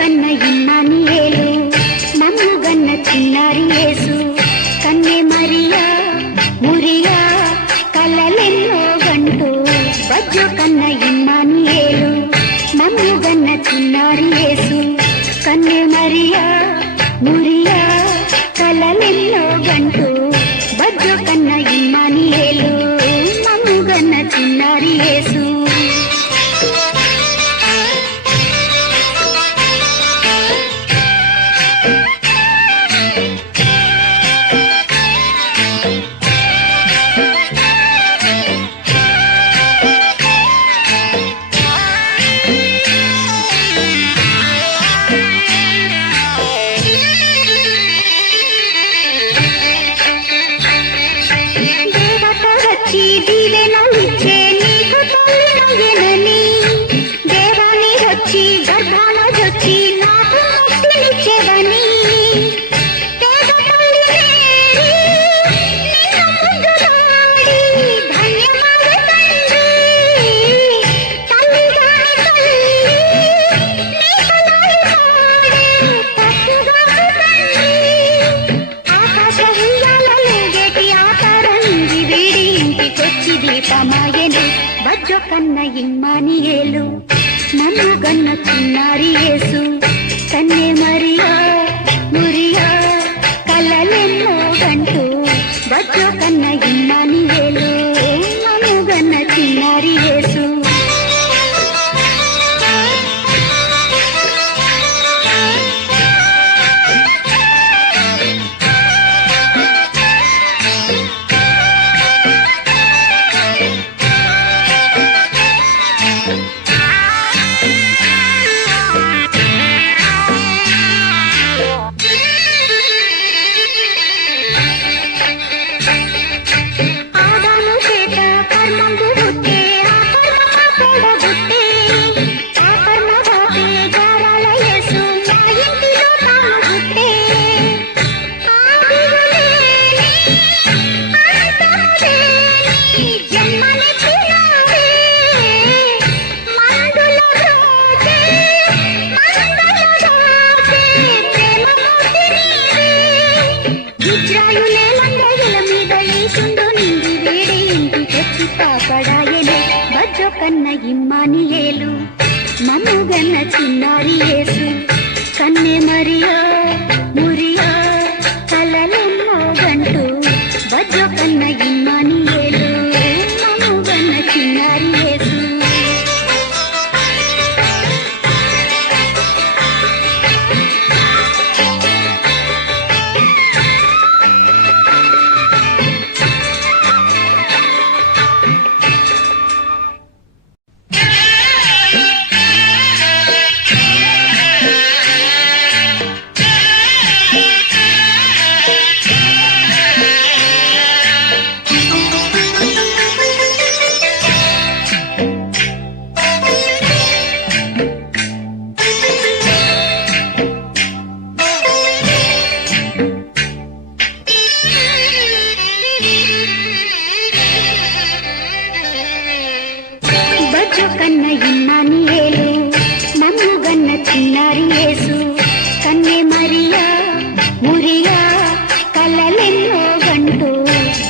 కన్న ఇమ్మానుయేలు నమ్ముగన్న చిన్నారి యేసు కన్నె మరియా మురియా కలలెన్నో గంటూ బజ్జు కన్న ఇమ్మానుయేలు నమ్ముగన్న చిన్నారి యేసు కన్నె మరియా మురియా కలలెన్నో గంటూ బజ్జు కన్న ఇమ్మానుయేలు నమ్ముగన్న చిన్నారి యేసు దేవాని వచ్చి గర్భాన వచ్చి నాకు ముక్తినిచ్చేవని ఆకాశ ఉయ్యాలూగేటి ఆకారంగి వీడి ఇంటికొచ్చి దీపమాయను బజ్జు కన్న ఇమ్మానుయేలు నమ్ముగన్న చిన్నారి యేసు కన్నె మరియా మురియా కలలెన్నో గంటూ బజ్జు కన్న ఇమ్మానుయేలు నమ్ముగన్న చిన్నారి యేసు బజ్జు కన్న ఇమ్మానుయేలు నమ్ముగన్న చిన్నారి యేసు కన్నె మరియా మురియా కలలెన్నో గంటూ బజ్జు కన్న ఇమ్మానుయేలు నమ్ముగన్న చిన్నారి యేసు బజ్జు కన్న ఇమ్మానుయేలు నమ్ముగన్న చిన్నారి యేసు కన్నె మరియా మురియా కలలెన్నో గంటూ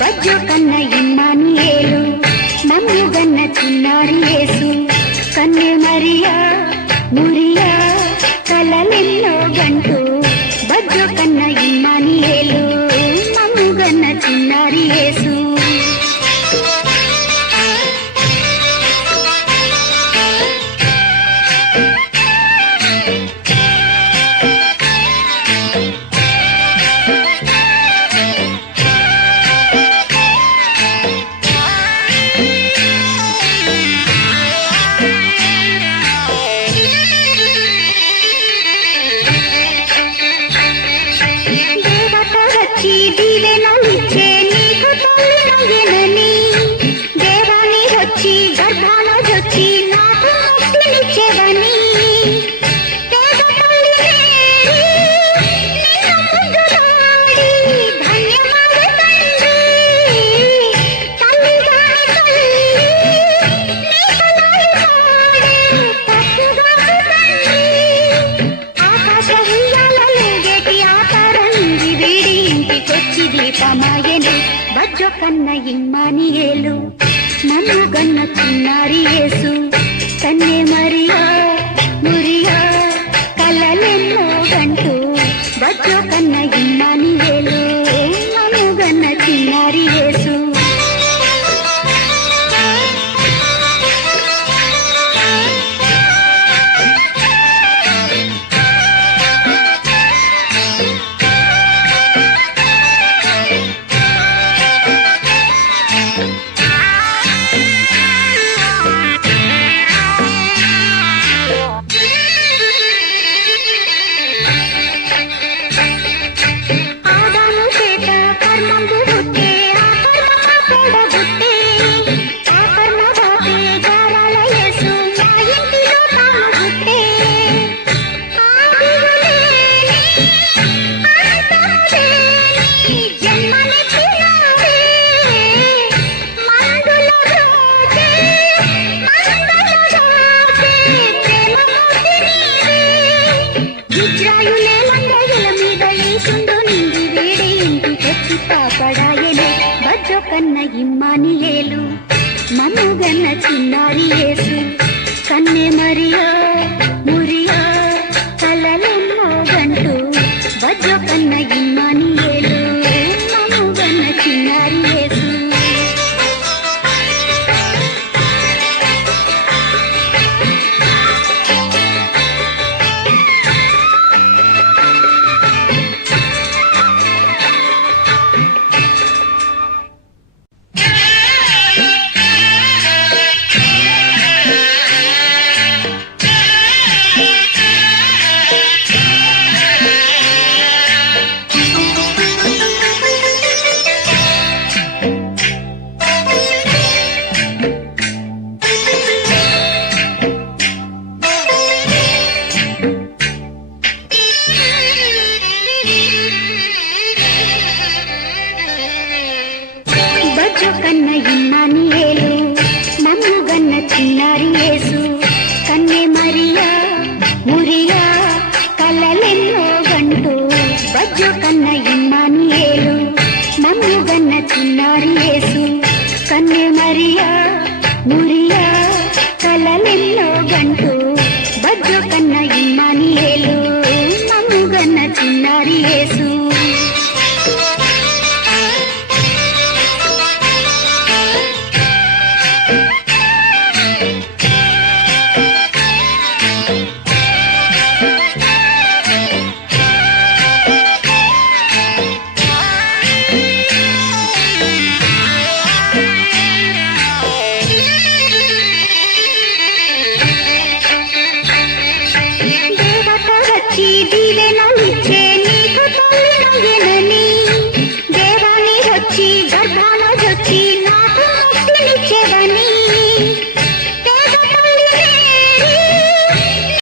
బజ్జు కన్న ఇమ్మానుయేలు నమ్ముగన్న చిన్నారి యేసు కన్నె మరియా మురియా కలలెన్నో గంటూ బజ్జు కన్న ఇమ్మానుయేలు నమ్ముగన్న చిన్నారి యేసు దేవత కంటికి దీపమాయెను బజ్జో కన్న ఇమ్మానియేలు మమ్ముగన్న చిన్నారి యేసు కన్నే మరియా మురియా కలలెన్నో గంటూ బజ్జో కన్న ఇమ్మానియేలు మమ్ముగన్న చిన్నారి యేసు బజ్జో కన్న ఇమ్మానియేలు మమ్ముగన్న చిన్నారి యేసు కన్నే మరియా మురియా కలలెన్నో గంటూ బజ్జో కన్న ఇమ్మానియేలు మమ్ముగన్న చిన్నారి యేసు బజ్జో కన్న ఇమ్మానియేలు మమ్ముగన్న చిన్నారి యేసు కన్నే మరియా మురియా కలలెన్నో గంటూ బజ్జో కన్న ఇమ్మానియేలు మమ్ముగన్న చిన్నారి యేసు కన్నే మరియా మురియా కలలెన్నో గంటూ బజ్జో కన్న ఇమ్మానియేలు మమ్ముగన్న చిన్నారి యేసు దేవత వచ్చి